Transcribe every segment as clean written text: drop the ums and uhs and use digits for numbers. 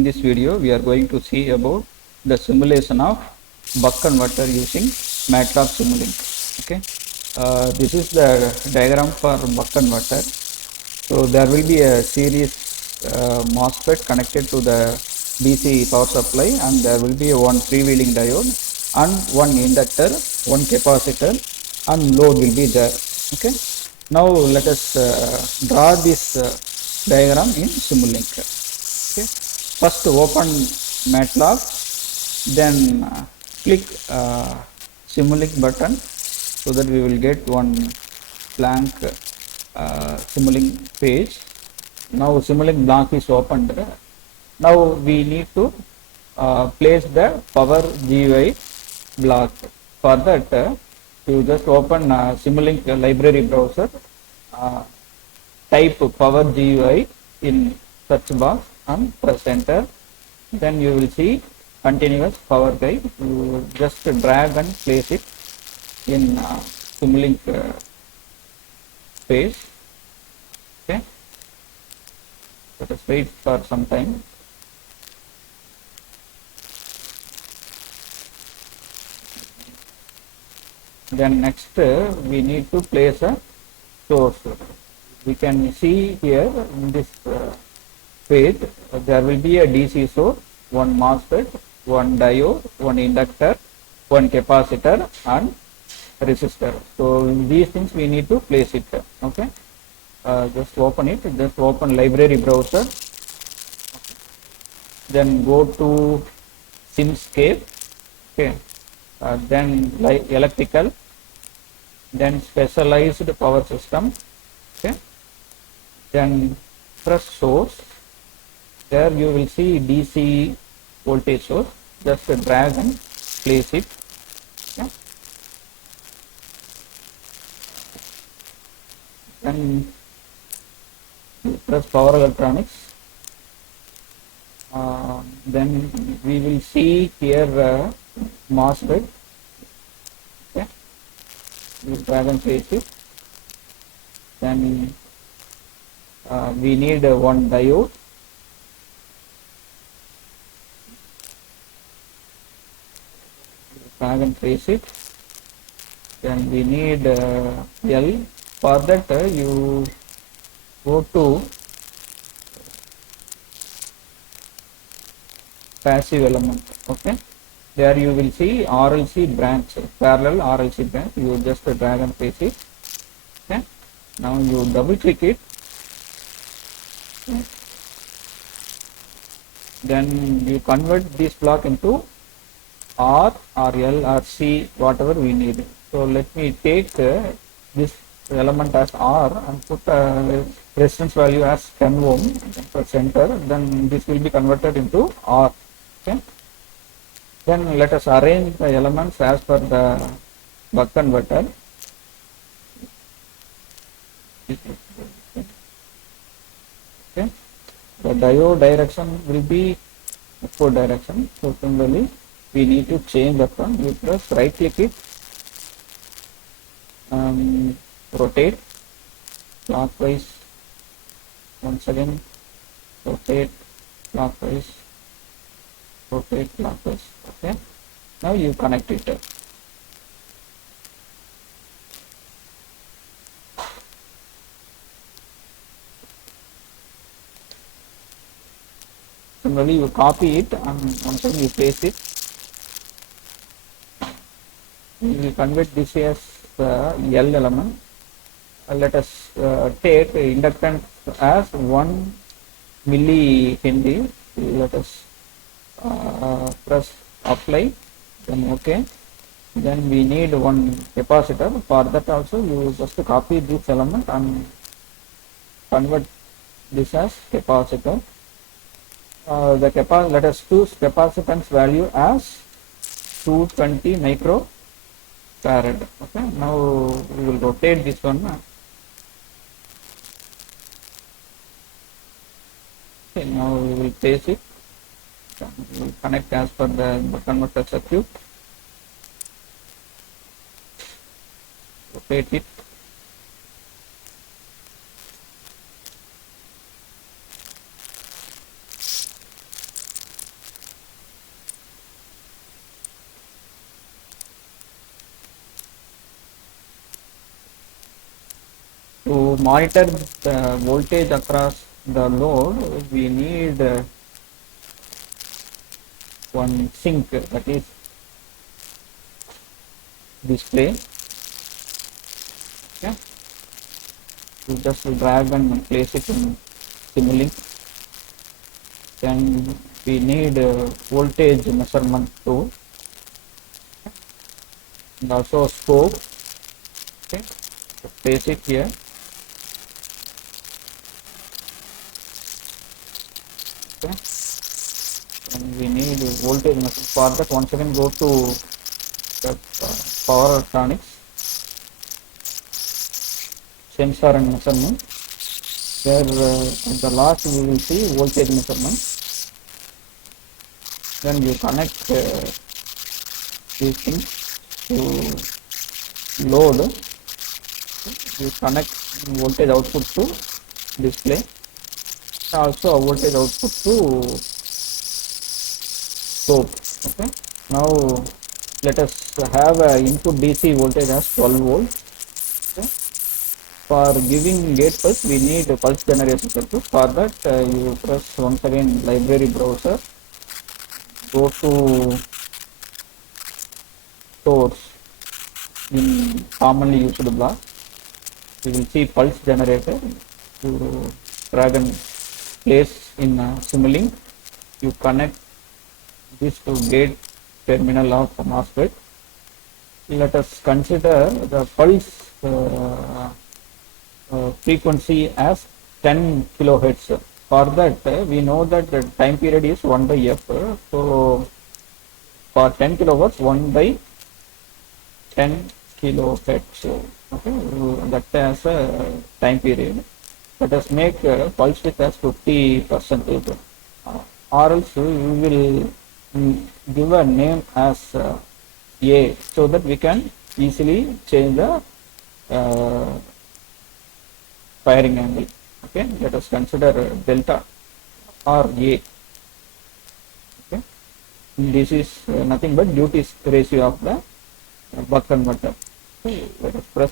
In this video, we are going to see about the simulation of buck converter using Matlab Simulink. Okay, this is the diagram for buck converter. So there will be a series MOSFET connected to the DC power supply, and there will be one freewheeling diode and one inductor, one capacitor, and load will be there. Okay. Now let us draw this diagram in Simulink. Okay. First open Matlab, then click Simulink button so that we will get one blank Simulink page. Now Simulink block is opened. Now we need to place the power GUI block. For that, you just open Simulink library browser, type power GUI in search box and press enter. Then you will see continuous power guide. You just drag and place it in Simulink page. Okay, let us wait for some time. Then next we need to place a source. We can see here in this page there will be a DC source, one MOSFET, one diode, one inductor, one capacitor and resistor. So these things we need to place it. Okay, just open it. Just open library browser. Then go to Simscape. Okay, then electrical, then specialized power system. Okay, then press source. There you will see DC voltage source. Just drag and place it. Okay. Then press power electronics. Then we will see here MOSFET. Okay, we drag and place it. Then we need one diode. Drag and place it. Then we need L. For that you go to passive element. Okay, there you will see RLC branch, parallel RLC branch. You just drag and place it. Okay, now you double click it. Okay. Then you convert this block into R or L or C, whatever we need. So let me take this element as R and put resistance value as 10 ohm per center. Then this will be converted into R. Okay. Then let us arrange the elements as per the buck converter. Okay. The diode direction will be upward direction. So similarly, we need to change that one. We press right click it, rotate clockwise. Once again, rotate clockwise. Rotate clockwise. Okay. Now you connect it. Similarly, you copy it and once again you paste it. We will convert this as L element. Let us take inductance as 1 millihenry. Let us press apply, then OK. Then we need one capacitor. For that also you just copy this element and convert this as capacitor. Let us choose capacitance value as 220 microfarad. Okay, now we will rotate this one. Okay, now we will place it. We will connect as per the buck converter circuit. Rotate it. To monitor the voltage across the load, we need one sink, that is display. Okay. You just drag and place it in Simulink. Then we need voltage measurement tool and also scope. Okay. Place it here. Okay. And we need voltage measurement. For that, once again go to the power electronics, sensor and measurement. There at the last we will see voltage measurement. Then you connect these things to load. You connect voltage output to display, also a voltage output to scope. Okay. Now let us have a input DC voltage as 12 volts. Okay. For giving gate pulse, we need a pulse generation circuit. For that, you press once again library browser, go to source in commonly used block. You will see pulse generator. You drag and place in Simulink. You connect this to gate terminal of MOSFET. Let us consider the pulse frequency as 10 kilohertz. For that, we know that the time period is 1 by f. So for 10 kilohertz, 1 by 10 kilohertz. Okay, that as a time period. Let us make pulse width as 50%, or else we will give a name as A, so that we can easily change the firing angle. Okay, let us consider delta or A. Okay, this is nothing but duty ratio of the buck converter. Okay, let us press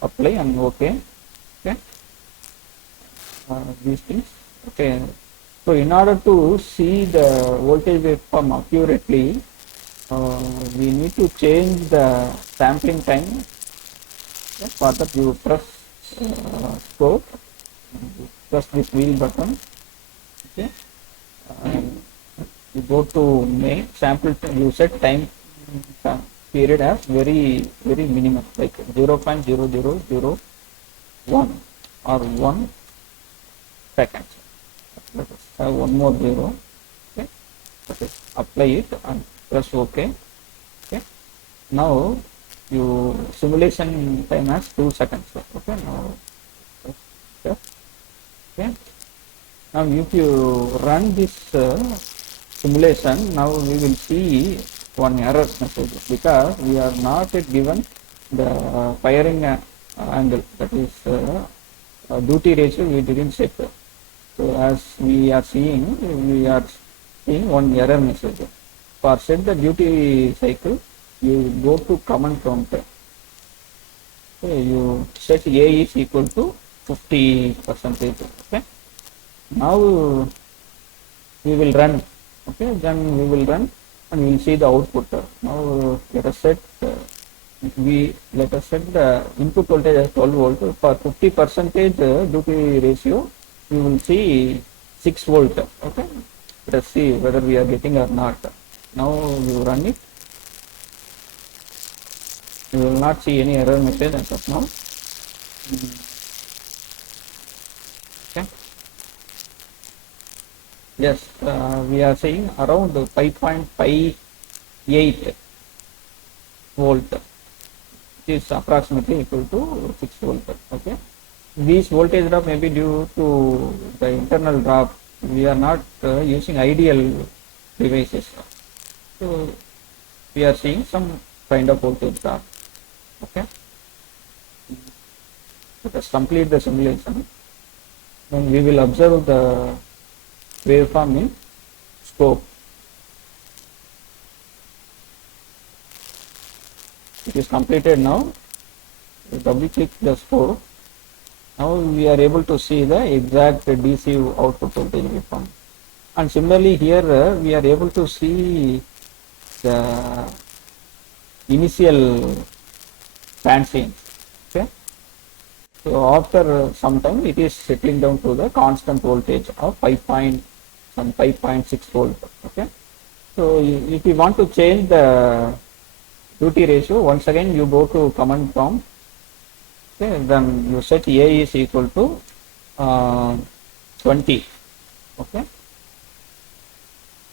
apply and OK. Okay, these things. Okay, so in order to see the voltage waveform accurately, we need to change the sampling time. Okay, for that you press scope, press this wheel button. Okay, you go to main sample, you set time period as very minimum, like 0.0001 or 1 second. Let us have one more 0. Okay, let us apply it and press OK. Okay, now you simulation time as 2 seconds. Okay, now okay, now if you run this simulation, now we will see one error message, because we are not yet given the firing angle, that is duty ratio we didn't set. So as we are seeing one error message. For set the duty cycle, you go to command prompt. Okay, you set A is equal to 50%. Okay, now we will run. Okay, then we will run and we will see the output. Now let us set the input voltage as 12 volt. For 50% duty ratio, you will see 6 volt. Okay, let us see whether we are getting or not. Now you run it. You will not see any error message as of now. Okay. Yes, we are saying around 5.58 volt, which is approximately equal to 6 volt. Okay, these voltage drop may be due to the internal drop. We are not using ideal devices, so we are seeing some kind of voltage drop. Okay, let us complete the simulation. Then we will observe the waveform in scope. It is completed now. double click the scope. Now we are able to see the exact DC output voltage waveform. And similarly here we are able to see the initial transient. Okay. So after some time it is settling down to the constant voltage of 5.6 volt. Okay. So if you want to change the duty ratio, once again you go to command prompt. Okay, then you set A is equal to 20. Okay.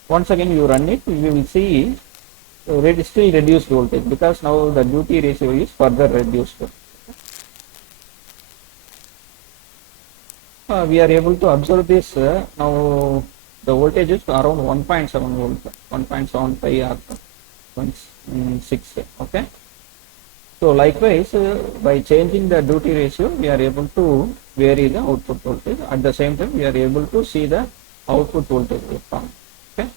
Once again you run it, you will see still reduced voltage because now the duty ratio is further reduced. We are able to observe this now the voltage is around 1.7 volt, 1.75 or 0.6. Okay. So likewise, by changing the duty ratio, we are able to vary the output voltage. At the same time, we are able to see the output voltage waveform. Okay,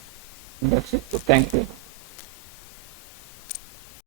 that's it. Thank you.